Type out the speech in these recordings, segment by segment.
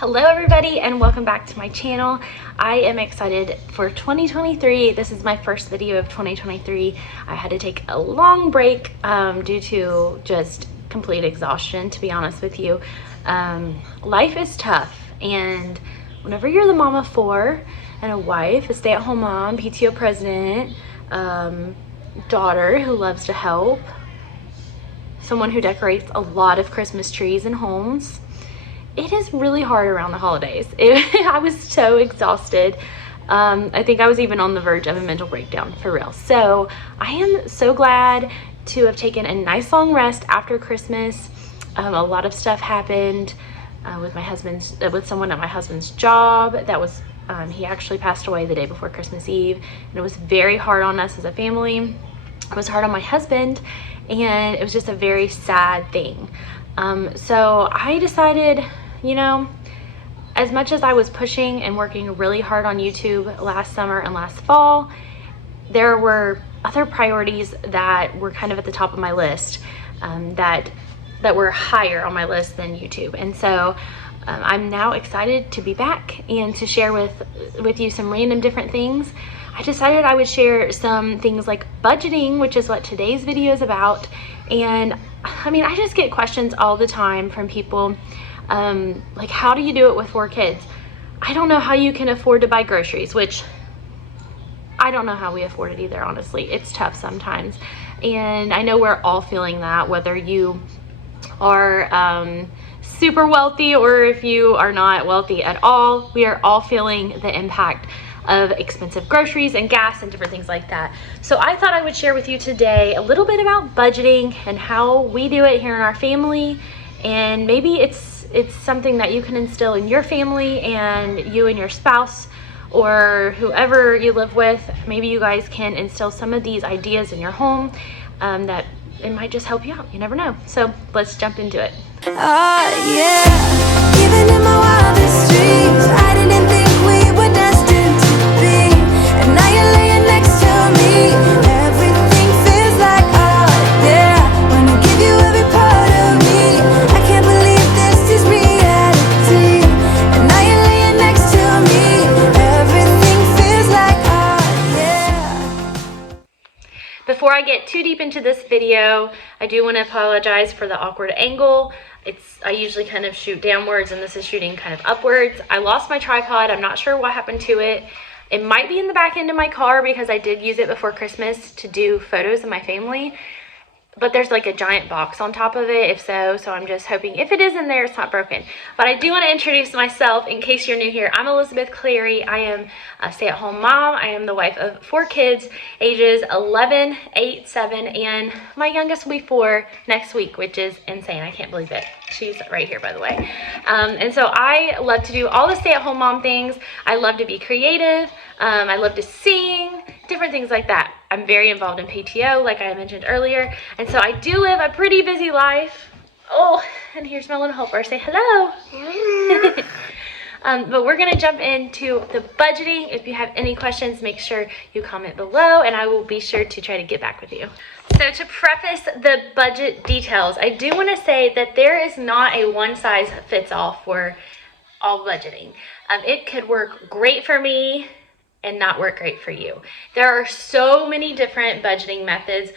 Hello everybody and welcome back to my channel. I am excited for 2023. This is my first video of 2023. I had to take a long break due to just complete exhaustion, to be honest with you. Life is tough, and whenever you're the mom of four and a wife, a stay-at-home mom, PTO president, daughter who loves to help, someone who decorates a lot of Christmas trees and homes, it is really hard around the holidays. I was so exhausted. I think I was even on the verge of a mental breakdown, for real. So I am so glad to have taken a nice long rest after Christmas. A lot of stuff happened with someone at my husband's job. That was he actually passed away the day before Christmas Eve, and it was very hard on us as a family. It was hard on my husband, and it was just a very sad thing. So I decided, you know, as much as I was pushing and working really hard on YouTube last summer and last fall, there were other priorities that were kind of at the top of my list, that were higher on my list than YouTube. And so I'm now excited to be back and to share with you some random different things. I decided I would share some things like budgeting, which is what today's video is about. And I mean, I just get questions all the time from people, like, how do you do it with 4 kids? I don't know how you can afford to buy groceries, which I don't know how we afford it either, honestly. It's tough sometimes. And I know we're all feeling that, whether you are super wealthy or if you are not wealthy at all. We are all feeling the impact of expensive groceries and gas and different things like that. So I thought I would share with you today a little bit about budgeting and how we do it here in our family, and maybe it's something that you can instill in your family, and you and your spouse or whoever you live with, maybe you guys can instill some of these ideas in your home, that it might just help you out. You never know. So let's jump into it. Yeah, even in my wildest dreams, I didn't think we were destined to be. And now you're laying next to me. Everything feels like yeah. When I give you every part of me, I can't believe this is reality. And now you're laying next to me. Everything feels like yeah. Before I get too deep into this video, I do want to apologize for the awkward angle. I usually kind of shoot downwards, and this is shooting kind of upwards. I lost my tripod. I'm not sure what happened to it. It might be in the back end of my car because I did use it before Christmas to do photos of my family. But there's like a giant box on top of it, if so I'm just hoping if it is in there, it's not broken. But I do want to introduce myself in case you're new here. I'm Elizabeth Cleary. I am a stay-at-home mom. I am the wife of 4 kids, ages 11, 8, 7, and my youngest will be 4 next week, which is insane. I can't believe it. She's right here, by the way. And so I love to do all the stay-at-home mom things. I love to be creative. I love to sing, different things like that. I'm very involved in PTO, like I mentioned earlier. And so I do live a pretty busy life. Oh, and here's my little helper. Say hello. But we're going to jump into the budgeting. If you have any questions, make sure you comment below, and I will be sure to try to get back with you. So to preface the budget details, I do want to say that there is not a one-size-fits-all for all budgeting. It could work great for me and not work great for you. There are so many different budgeting methods.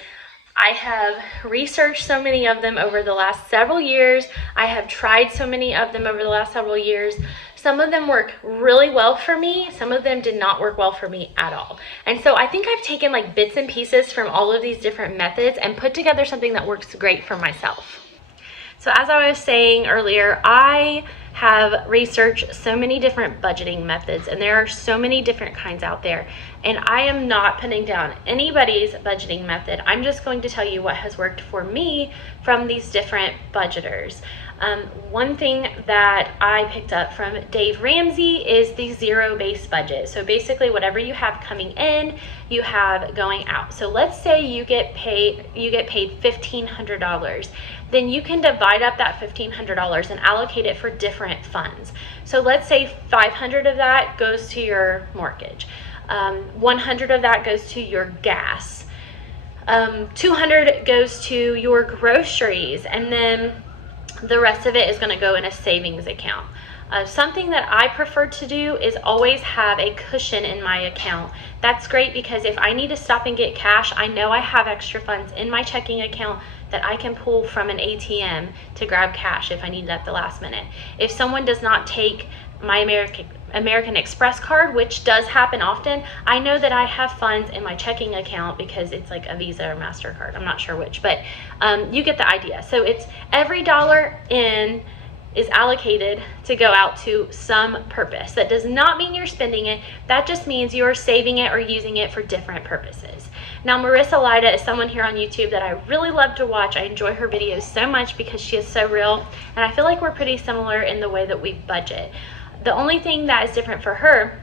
I have researched so many of them over the last several years. I have tried so many of them over the last several years. Some of them work really well for me. Some of them did not work well for me at all. And so I think I've taken like bits and pieces from all of these different methods and put together something that works great for myself. So as I was saying earlier, I have researched so many different budgeting methods, and there are so many different kinds out there. And I am not putting down anybody's budgeting method. I'm just going to tell you what has worked for me from these different budgeters. One thing that I picked up from Dave Ramsey is the zero-based budget. So basically whatever you have coming in, you have going out. So let's say you get paid $1,500. Then you can divide up that $1,500 and allocate it for different funds. So let's say 500 of that goes to your mortgage. 100 of that goes to your gas. 200 goes to your groceries, and then the rest of it is going to go in a savings account. Something that I prefer to do is always have a cushion in my account. That's great because if I need to stop and get cash, I know I have extra funds in my checking account that I can pull from an ATM to grab cash if I need it at the last minute. If someone does not take my American Express card, which does happen often, I know that I have funds in my checking account because it's like a Visa or MasterCard. I'm not sure which, but you get the idea. So it's every dollar in is allocated to go out to some purpose. That does not mean you're spending it. That just means you're saving it or using it for different purposes. Now, Marissa Lida is someone here on YouTube that I really love to watch. I enjoy her videos so much because she is so real, and I feel like we're pretty similar in the way that we budget. The only thing that is different for her,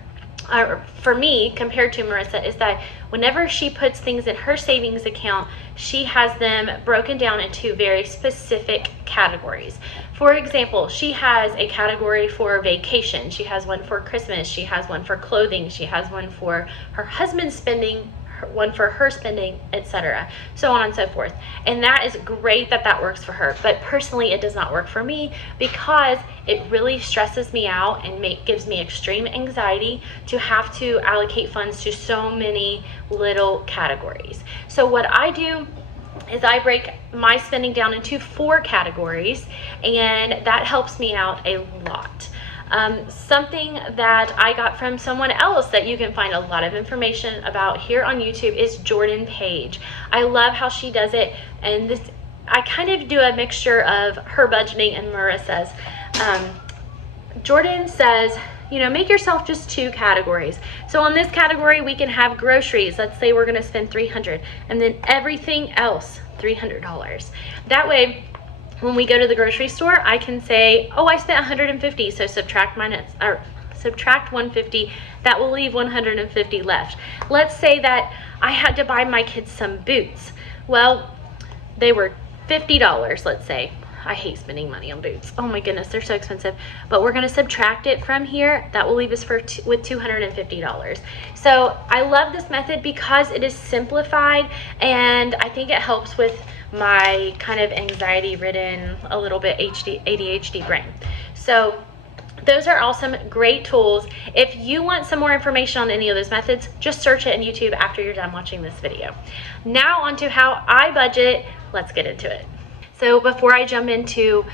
or for me compared to Marissa, is that whenever she puts things in her savings account, she has them broken down into very specific categories. For example, she has a category for vacation, she has one for Christmas, she has one for clothing, she has one for her husband's spending, one for her spending, etc., so on and so forth. And that is great that that works for her, but personally it does not work for me because it really stresses me out and gives me extreme anxiety to have to allocate funds to so many little categories. So what I do is I break my spending down into 4 categories, and that helps me out a lot. Something that I got from someone else that you can find a lot of information about here on YouTube is Jordan Page. I love how she does it, and this I kind of do a mixture of her budgeting and Marissa's. Jordan says, you know, make yourself just 2 categories. So on this category, we can have groceries. Let's say we're going to spend $300, and then everything else $300. That way, when we go to the grocery store, I can say, oh, I spent $150, so subtract 150. That will leave $150 left. Let's say that I had to buy my kids some boots. Well, they were $50, let's say. I hate spending money on boots. Oh my goodness, they're so expensive. But we're going to subtract it from here. That will leave us with $250. So I love this method because it is simplified, and I think it helps with my kind of anxiety-ridden, a little bit ADHD brain. So those are all some great tools. If you want some more information on any of those methods, just search it in YouTube after you're done watching this video. Now onto how I budget. Let's get into it. So before I jump into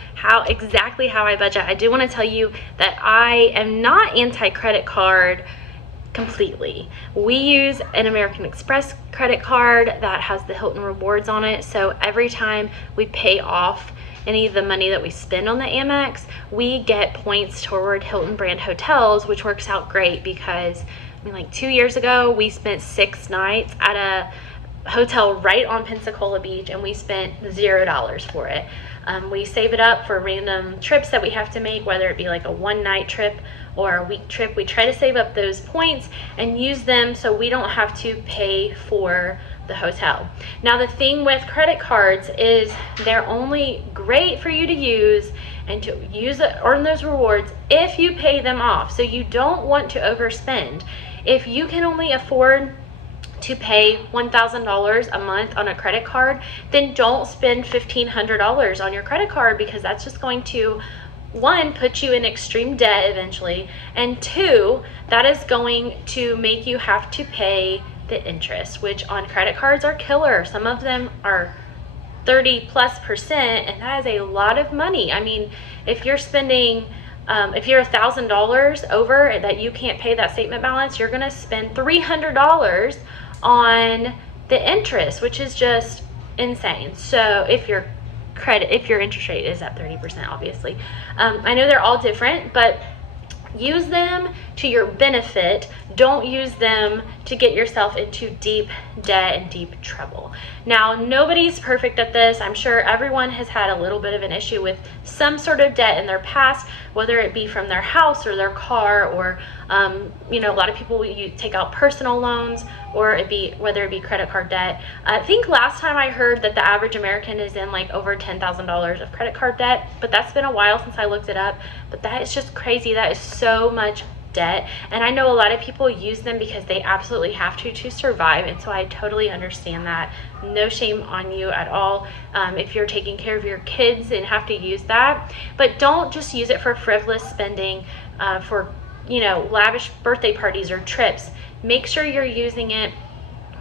exactly how I budget, I do want to tell you that I am not anti-credit card completely. We use an American Express credit card that has the Hilton rewards on it. So every time we pay off any of the money that we spend on the Amex, we get points toward Hilton brand hotels, which works out great because, I mean, like 2 years ago, we spent 6 nights at a hotel right on Pensacola Beach, and we spent $0 for it. We save it up for random trips that we have to make, whether it be like a 1-night trip or a week trip. We try to save up those points and use them so we don't have to pay for the hotel. Now, the thing with credit cards is they're only great for you to use and to earn those rewards if you pay them off. So you don't want to overspend. If you can only afford to pay $1,000 a month on a credit card, then don't spend $1,500 on your credit card, because that's just going to, 1, put you in extreme debt eventually, and 2, that is going to make you have to pay the interest, which on credit cards are killer. Some of them are 30+%, and that is a lot of money. I mean, if you're spending if you're $1,000 over that you can't pay that statement balance, you're going to spend $300 on the interest, which is just insane. So if your interest rate is at 30%, obviously. I know they're all different, but use them to your benefit. Don't use them to get yourself into deep debt and deep trouble. Now, nobody's perfect at this. I'm sure everyone has had a little bit of an issue with some sort of debt in their past, whether it be from their house or their car, or you know, a lot of people take out personal loans, or whether it be credit card debt. I think last time I heard that the average American is in like over $10,000 of credit card debt, but that's been a while since I looked it up. But that is just crazy. That is so much debt. And I know a lot of people use them because they absolutely have to survive. And so I totally understand that. No shame on you at all if you're taking care of your kids and have to use that. But don't just use it for frivolous spending, for, you know, lavish birthday parties or trips. Make sure you're using it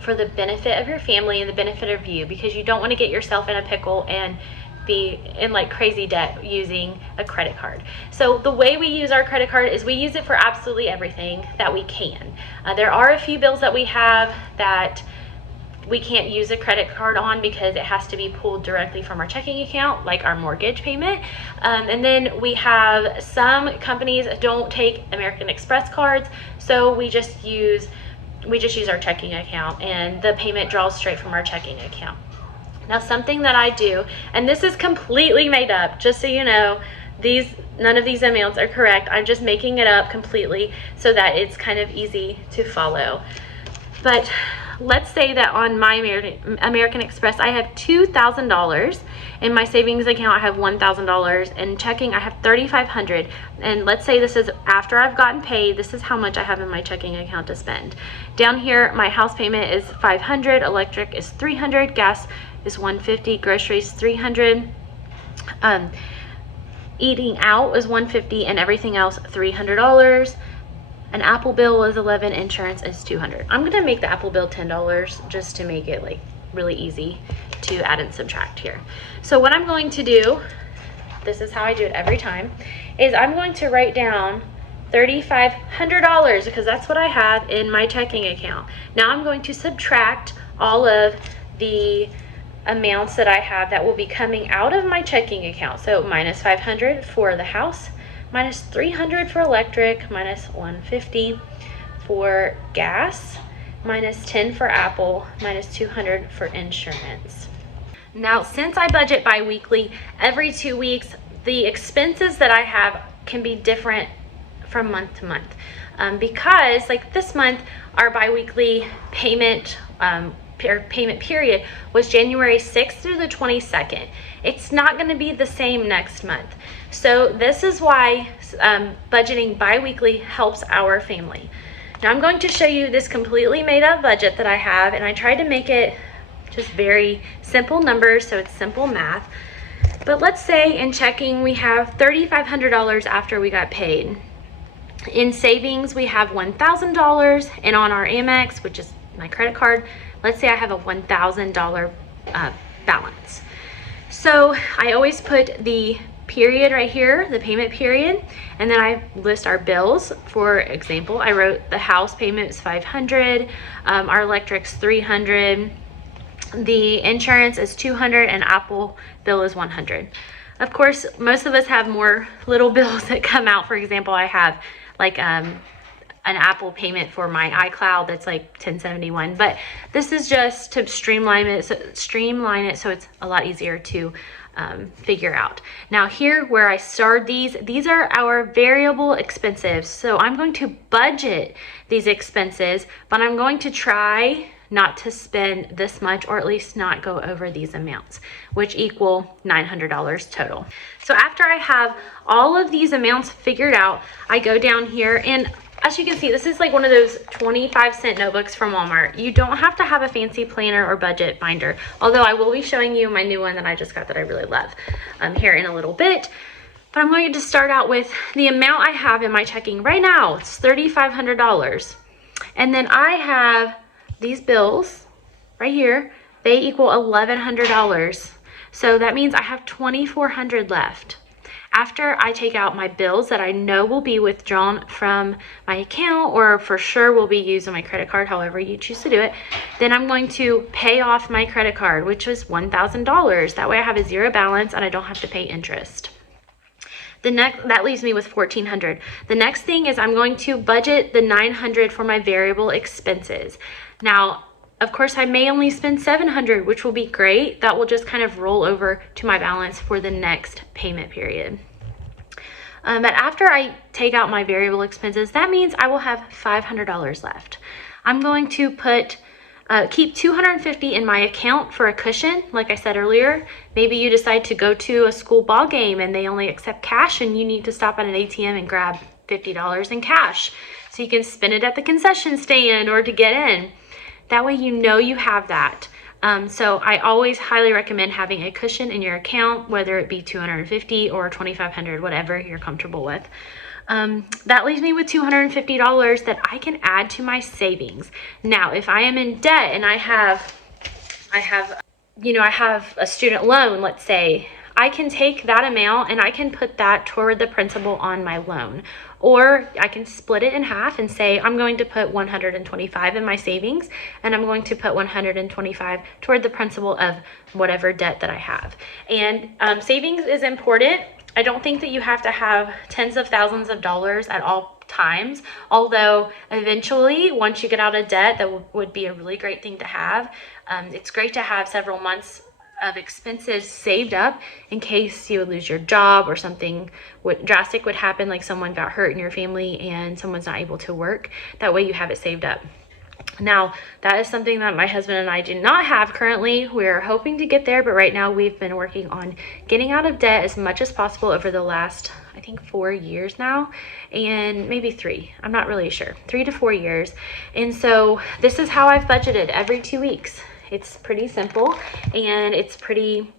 for the benefit of your family and the benefit of you, because you don't want to get yourself in a pickle and be in like crazy debt using a credit card. So the way we use our credit card is we use it for absolutely everything that we can. There are a few bills that we have that we can't use a credit card on because it has to be pulled directly from our checking account, like our mortgage payment. And then we have some companies don't take American Express cards, so we just use our checking account, and the payment draws straight from our checking account. Now, something that I do, and this is completely made up, just so you know, none of these amounts are correct. I'm just making it up completely so that it's kind of easy to follow. But let's say that on my American Express, I have $2,000. In my savings account, I have $1,000. In checking, I have $3,500. And let's say this is after I've gotten paid. This is how much I have in my checking account to spend. Down here, my house payment is $500. Electric is $300. Gas is $150. Groceries $300. Eating out is $150, and everything else $300. An Apple bill is $11. Insurance is $200. I'm gonna make the Apple bill $10 just to make it like really easy to add and subtract here. So what I'm going to do, this is how I do it every time, is I'm going to write down $3,500 because that's what I have in my checking account. Now I'm going to subtract all of the amounts that I have that will be coming out of my checking account. So minus $500 for the house, minus $300 for electric, minus $150 for gas, minus $10 for Apple, minus $200 for insurance. Now, since I budget bi-weekly, every 2 weeks, the expenses that I have can be different from month to month. Because like this month, our bi-weekly payment payment period was January 6th through the 22nd. It's not going to be the same next month. So this is why budgeting bi-weekly helps our family. Now I'm going to show you this completely made up budget that I have, and I tried to make it just very simple numbers, so it's simple math. But let's say in checking we have $3,500 after we got paid. In savings we have $1,000, and on our Amex, which is my credit card, let's say I have a $1,000 balance. So I always put the period right here, the payment period, and then I list our bills. For example, I wrote the house payment is $500, our electric's $300, the insurance is $200, and Apple bill is $100. Of course, most of us have more little bills that come out. For example, I have like an Apple payment for my iCloud that's like $10.71, but this is just to streamline it so it's a lot easier to figure out. Now here where I starred these are our variable expenses. So I'm going to budget these expenses, but I'm going to try not to spend this much, or at least not go over these amounts, which equal $900 total. So after I have all of these amounts figured out, I go down here, and as you can see, this is like one of those 25-cent notebooks from Walmart. You don't have to have a fancy planner or budget binder, although I will be showing you my new one that I just got that I really love here in a little bit. But I'm going to start out with the amount I have in my checking right now. It's $3,500. And then I have these bills right here. They equal $1,100. So that means I have $2,400 left. After I take out my bills that I know will be withdrawn from my account, or for sure will be used on my credit card, however you choose to do it, then I'm going to pay off my credit card, which was $1,000. That way I have a zero balance and I don't have to pay interest. That leaves me with $1,400. The next thing is I'm going to budget the $900 for my variable expenses. Now, of course, I may only spend $700, which will be great. That will just kind of roll over to my balance for the next payment period. But after I take out my variable expenses, that means I will have $500 left. I'm going to keep $250 in my account for a cushion. Like I said earlier, maybe you decide to go to a school ball game and they only accept cash and you need to stop at an ATM and grab $50 in cash. So you can spend it at the concession stand or to get in. That way you know you have that. So I always highly recommend having a cushion in your account, whether it be $250 or $2,500, whatever you're comfortable with. That leaves me with $250 that I can add to my savings. Now, if I am in debt and I have a student loan, let's say, I can take that amount and I can put that toward the principal on my loan. Or I can split it in half and say, I'm going to put 125 in my savings and I'm going to put 125 toward the principal of whatever debt that I have. And savings is important. I don't think that you have to have tens of thousands of dollars at all times, although eventually once you get out of debt, that would be a really great thing to have. It's great to have several months of expenses saved up in case you would lose your job or something drastic would happen, like someone got hurt in your family and someone's not able to work. That way you have it saved up. Now, that is something that my husband and I do not have currently. We're hoping to get there, but right now we've been working on getting out of debt as much as possible over the last, I think, 4 years now, and maybe 3. I'm not really sure. 3 to 4 years. And so this is how I've budgeted every 2 weeks. It's pretty simple and it's pretty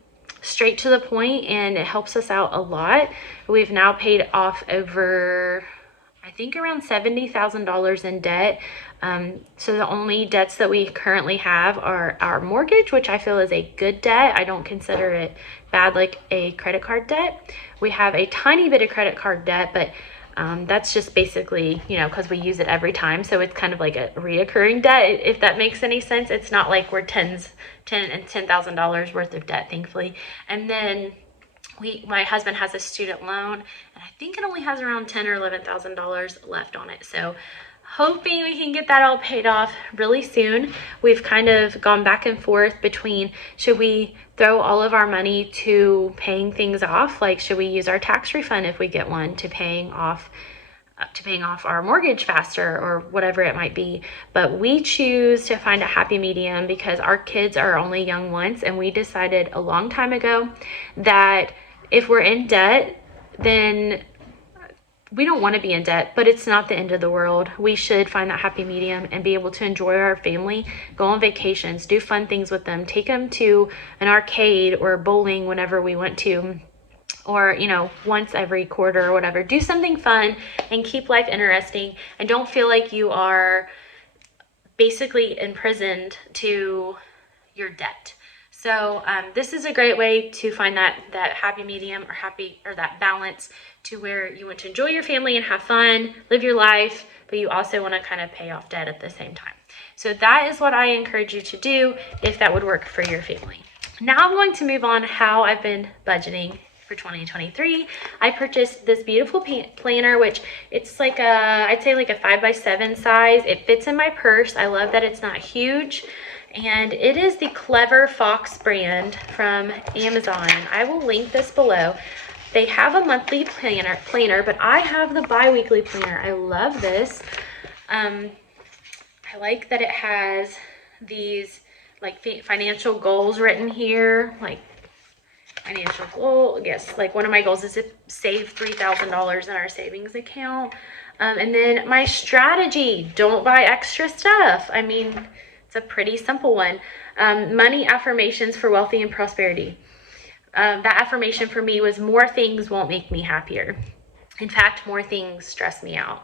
straight to the point, and it helps us out a lot. We've now paid off over, I think, around $70,000 in debt. So the only debts that we currently have are our mortgage, which I feel is a good debt. I don't consider it bad like a credit card debt. We have a tiny bit of credit card debt, but that's just basically, because we use it every time. So it's kind of like a reoccurring debt, if that makes any sense. It's not like we're $10,000 worth of debt, thankfully. And then my husband has a student loan, and I think it only has around $10,000 or $11,000 left on it. So hoping we can get that all paid off really soon. We've kind of gone back and forth between, should we throw all of our money to paying things off? Like, should we use our tax refund if we get one to paying off our mortgage faster, or whatever it might be? But we choose to find a happy medium because our kids are only young once, and we decided a long time ago that if we're in debt, then we don't want to be in debt, but it's not the end of the world. We should find that happy medium and be able to enjoy our family, go on vacations, do fun things with them, take them to an arcade or bowling whenever we want to, or, once every quarter or whatever. Do something fun and keep life interesting, and don't feel like you are basically imprisoned to your debt. So this is a great way to find that happy medium or that balance to where you want to enjoy your family and have fun, live your life, but you also want to kind of pay off debt at the same time. So that is what I encourage you to do if that would work for your family. Now I'm going to move on how I've been budgeting for 2023. I purchased this beautiful planner, which it's like I'd say like a 5x7 size. It fits in my purse. I love that it's not huge. And it is the Clever Fox brand from Amazon. I will link this below. They have a monthly planner, but I have the biweekly planner. I love this. I like that it has these like financial goals written here, like financial goal. Yes, like one of my goals is to save $3,000 in our savings account. And then my strategy, don't buy extra stuff. I mean, it's a pretty simple one. Money affirmations for wealthy and prosperity. That affirmation for me was, more things won't make me happier. In fact, more things stress me out.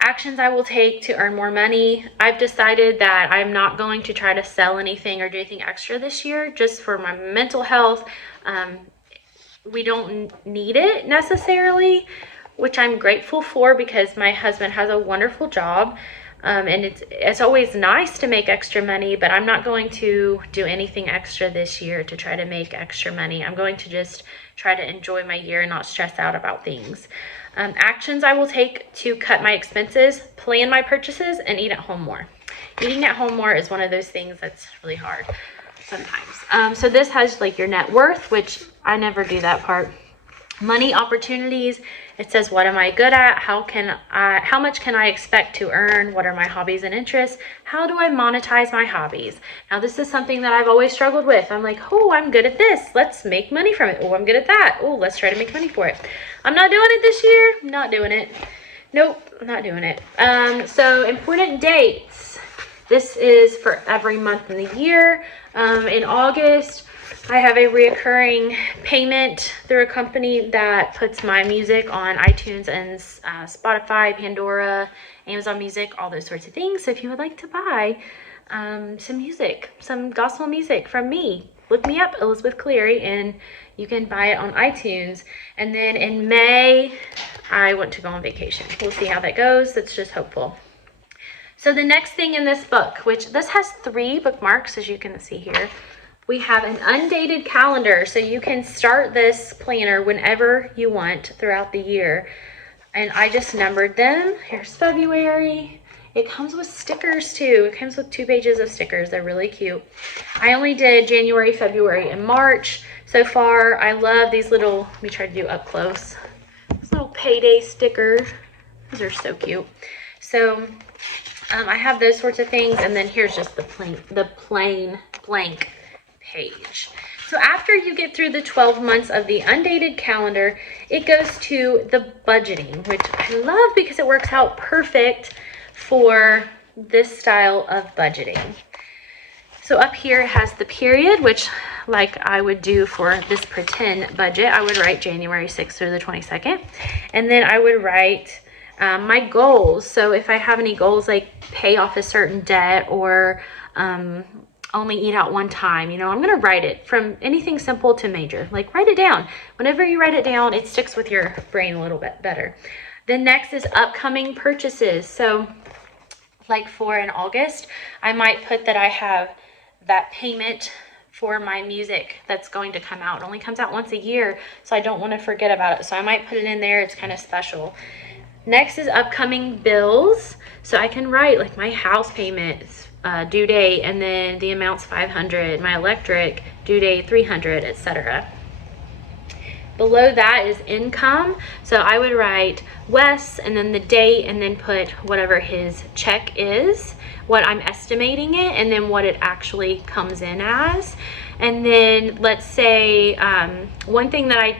Actions I will take to earn more money. I've decided that I'm not going to try to sell anything or do anything extra this year, just for my mental health. We don't need it necessarily, which I'm grateful for because my husband has a wonderful job. And it's always nice to make extra money, but I'm not going to do anything extra this year to try to make extra money. I'm going to just try to enjoy my year and not stress out about things. Actions I will take to cut my expenses, plan my purchases, and eat at home more. Eating at home more is one of those things that's really hard sometimes. So this has like your net worth, which I never do that part. Money opportunities. It says, what am I good at? How much can I expect to earn? What are my hobbies and interests? How do I monetize my hobbies? Now, this is something that I've always struggled with. I'm like, oh, I'm good at this. Let's make money from it. Oh, I'm good at that. Oh, let's try to make money for it. I'm not doing it this year. I'm not doing it. Nope, I'm not doing it. So important dates. This is for every month in the year. In August, I have a reoccurring payment through a company that puts my music on iTunes and Spotify, Pandora, Amazon Music, all those sorts of things. So if you would like to buy some music, some gospel music from me, look me up, Elizabeth Cleary, and you can buy it on iTunes. And then in May, I want to go on vacation. We'll see how that goes. That's just hopeful. So the next thing in this book, which this has 3 bookmarks, as you can see here, we have an undated calendar. So you can start this planner whenever you want throughout the year. And I just numbered them. Here's February. It comes with stickers too. It comes with 2 pages of stickers. They're really cute. I only did January, February, and March so far. I love these little, let me try to do up close, this little payday stickers. Those are so cute. So I have those sorts of things. And then here's just the plain blank page. So after you get through the 12 months of the undated calendar, it goes to the budgeting, which I love because it works out perfect for this style of budgeting. So up here it has the period, which like I would do for this pretend budget, I would write January 6th through the 22nd. And then I would write my goals. So if I have any goals like pay off a certain debt or only eat out one time, you know, I'm going to write it from anything simple to major. Like write it down. Whenever you write it down, it sticks with your brain a little bit better. Then next is upcoming purchases. So like for in August, I might put that I have that payment for my music that's going to come out. It only comes out once a year, so I don't want to forget about it. So I might put it in there. It's kind of special. Next is upcoming bills. So I can write like my house payments, due date, and then the amount's $500, my electric due date $300, etc. Below that is income. So I would write Wes and then the date and then put whatever his check is, what I'm estimating it, and then what it actually comes in as. And then let's say one thing that I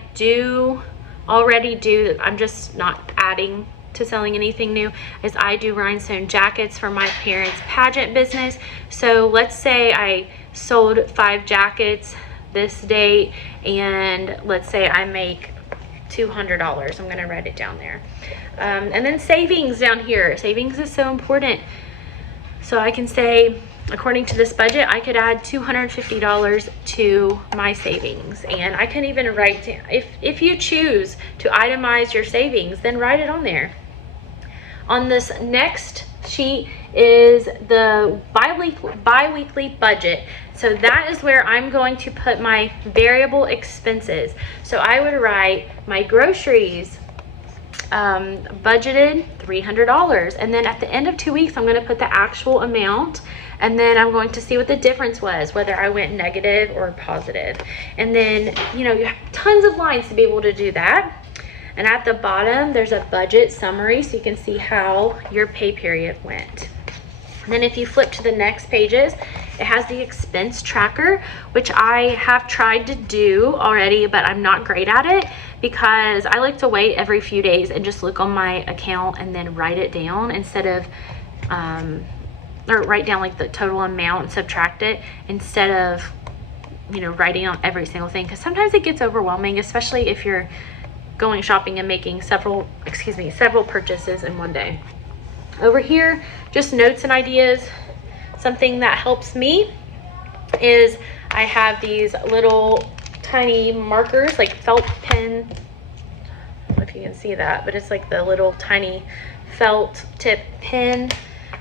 already do that I'm just not adding to selling anything new is I do rhinestone jackets for my parents' pageant business. So let's say I sold 5 jackets this date, and let's say I make $200. I'm going to write it down there. And then savings down here. Savings is so important. So I can say, according to this budget, I could add $250 to my savings. And I can even write, if you choose to itemize your savings, then write it on there. On this next sheet is the bi-weekly budget. So that is where I'm going to put my variable expenses. So I would write my groceries, budgeted $300. And then at the end of 2 weeks, I'm going to put the actual amount. And then I'm going to see what the difference was, whether I went negative or positive. And then, you know, you have tons of lines to be able to do that. And at the bottom, there's a budget summary so you can see how your pay period went. And then if you flip to the next pages, it has the expense tracker, which I have tried to do already, but I'm not great at it because I like to wait every few days and just look on my account and then write it down instead of, or write down like the total amount and subtract it instead of, you know, writing on every single thing. Because sometimes it gets overwhelming, especially if you're going shopping and making several purchases in one day. Over here, just notes and ideas. Something that helps me is I have these little tiny markers, like felt pen. I don't know if you can see that, but it's like the little tiny felt tip pen.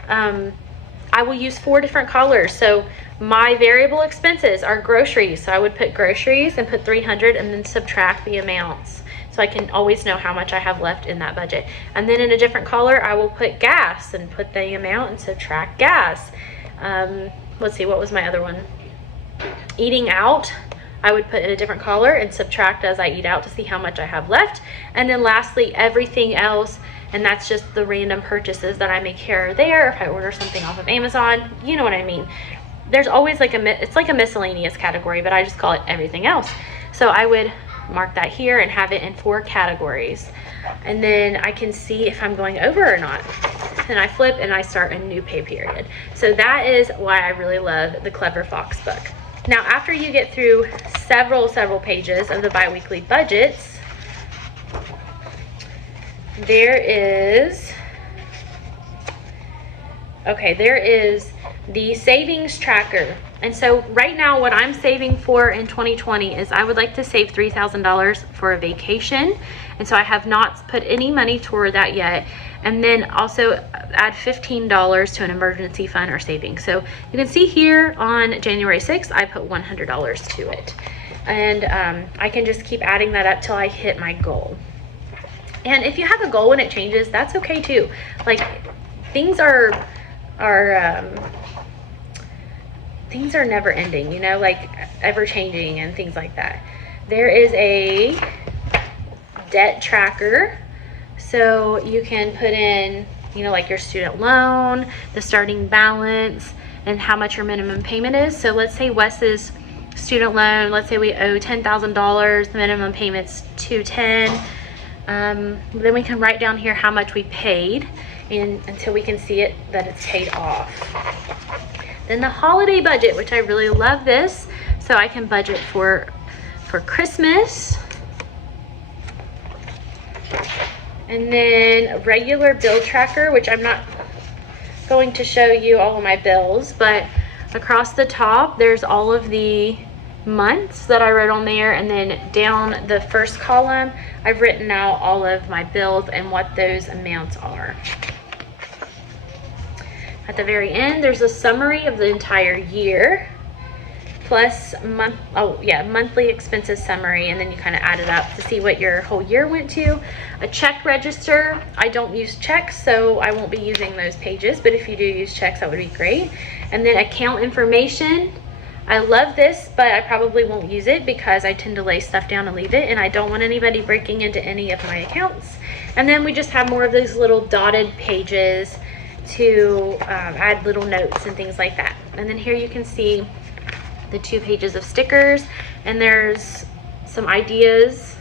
I will use 4 different colors. So my variable expenses are groceries. So I would put groceries and put $300 and then subtract the amounts. So I can always know how much I have left in that budget. And then in a different color, I will put gas and put the amount and subtract gas. Let's see, what was my other one? Eating out, I would put in a different color and subtract as I eat out to see how much I have left. And then lastly, everything else, and that's just the random purchases that I make here or there. If I order something off of Amazon, you know what I mean. There's always like it's like a miscellaneous category, but I just call it everything else. So I would mark that here and have it in 4 categories. And then I can see if I'm going over or not. And I flip and I start a new pay period. So that is why I really love the Clever Fox book. Now, after you get through several pages of the biweekly budgets, there is the savings tracker. And so right now what I'm saving for in 2020 is I would like to save $3,000 for a vacation. And so I have not put any money toward that yet. And then also add $15 to an emergency fund or savings. So you can see here on January 6th, I put $100 to it. And I can just keep adding that up till I hit my goal. And if you have a goal and it changes, that's okay too. Like, things are never ending, you know, like ever changing and things like that. There is a debt tracker. So you can put in, you know, like your student loan, the starting balance, and how much your minimum payment is. So let's say Wes's student loan, let's say we owe $10,000, the minimum payment's $210. Then we can write down here how much we paid, and until we can see it that it's paid off. Then the holiday budget, which I really love this, so I can budget for Christmas. And then regular bill tracker, which I'm not going to show you all of my bills, but across the top there's all of the months that I wrote on there, and then down the first column I've written out all of my bills and what those amounts are. At the very end there's a summary of the entire year plus monthly expenses summary, and then you kind of add it up to see what your whole year went to. A check register, I don't use checks, so I won't be using those pages, but if you do use checks, that would be great. And then account information, I love this, but I probably won't use it because I tend to lay stuff down and leave it, and I don't want anybody breaking into any of my accounts. And then we just have more of these little dotted pages to add little notes and things like that. And then here you can see the 2 pages of stickers, and there's some ideas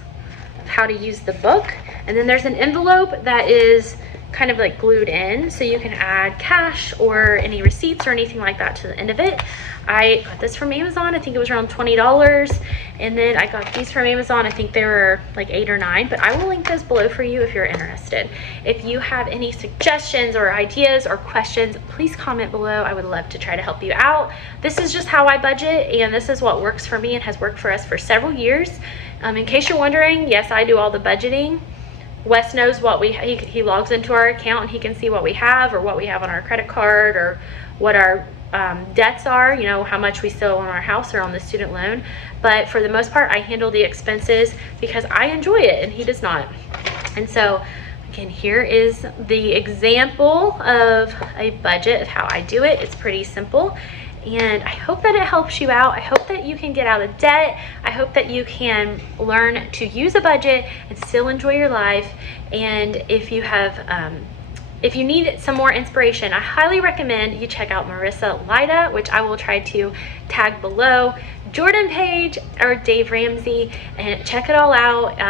of how to use the book. And then there's an envelope that is kind of like glued in, so you can add cash or any receipts or anything like that to the end of it. I got this from Amazon. I think it was around $20. And then I got these from Amazon. I think they were like 8 or 9, but I will link those below for you if you're interested. If you have any suggestions or ideas or questions, please comment below. I would love to try to help you out. This is just how I budget, and this is what works for me and has worked for us for several years. In case you're wondering, yes, I do all the budgeting. Wes knows what he logs into our account and he can see what we have, or what we have on our credit card, or what our debts are, you know, how much we still owe on our house or on the student loan. But for the most part, I handle the expenses because I enjoy it and he does not. And so again, here is the example of a budget of how I do it. It's pretty simple, and I hope that it helps you out. I hope that you can get out of debt. I hope that you can learn to use a budget and still enjoy your life. And if you have if you need some more inspiration, I highly recommend you check out Marissa Lida, which I will try to tag below, Jordan Page, or Dave Ramsey, and check it all out.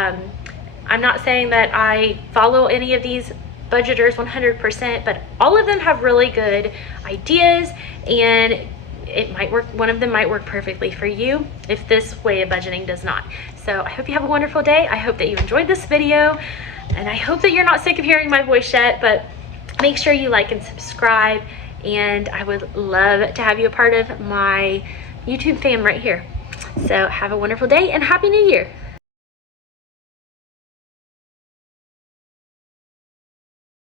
I'm not saying that I follow any of these budgeters 100%, but all of them have really good ideas, and it might work. One of them might work perfectly for you if this way of budgeting does not. So I hope you have a wonderful day. I hope that you enjoyed this video, and I hope that you're not sick of hearing my voice yet, but make sure you like and subscribe, and I would love to have you a part of my YouTube fam right here. So have a wonderful day and Happy New Year.